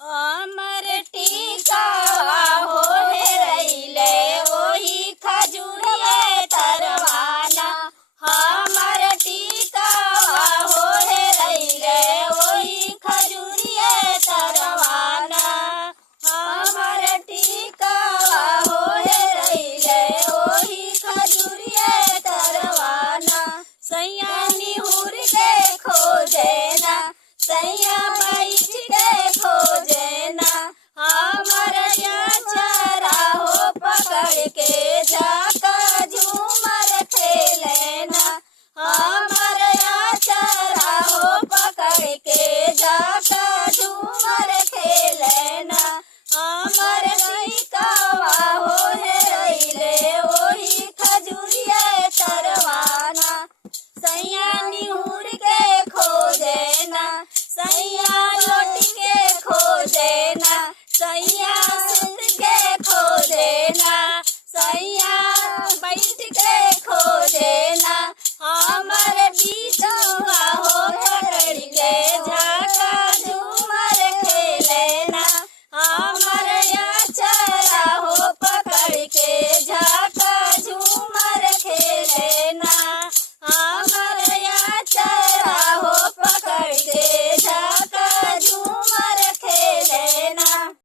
हमर टीकावा हो हेरैले ओही खजुरिए तरवाना। हमर टीकावा हो हेरैले ओही खजुरिए तरवाना। हमर टीकावा हो हेरैले ओही खजुरिए तरवाना। सैया निहुर के खोजे ना, सैया बैठ के खोजे ना। हमर अचारा हो पकड़ के जाका झूमर खेले ना। हमर अचारा हो पकड़ के जाका झूमर खेले ना। हमर टीकावा हो हेरैले ओही खजुरिए तरवाना। सैया निहुर के खोजे ना, सैया लौट के खोजे ना। सैया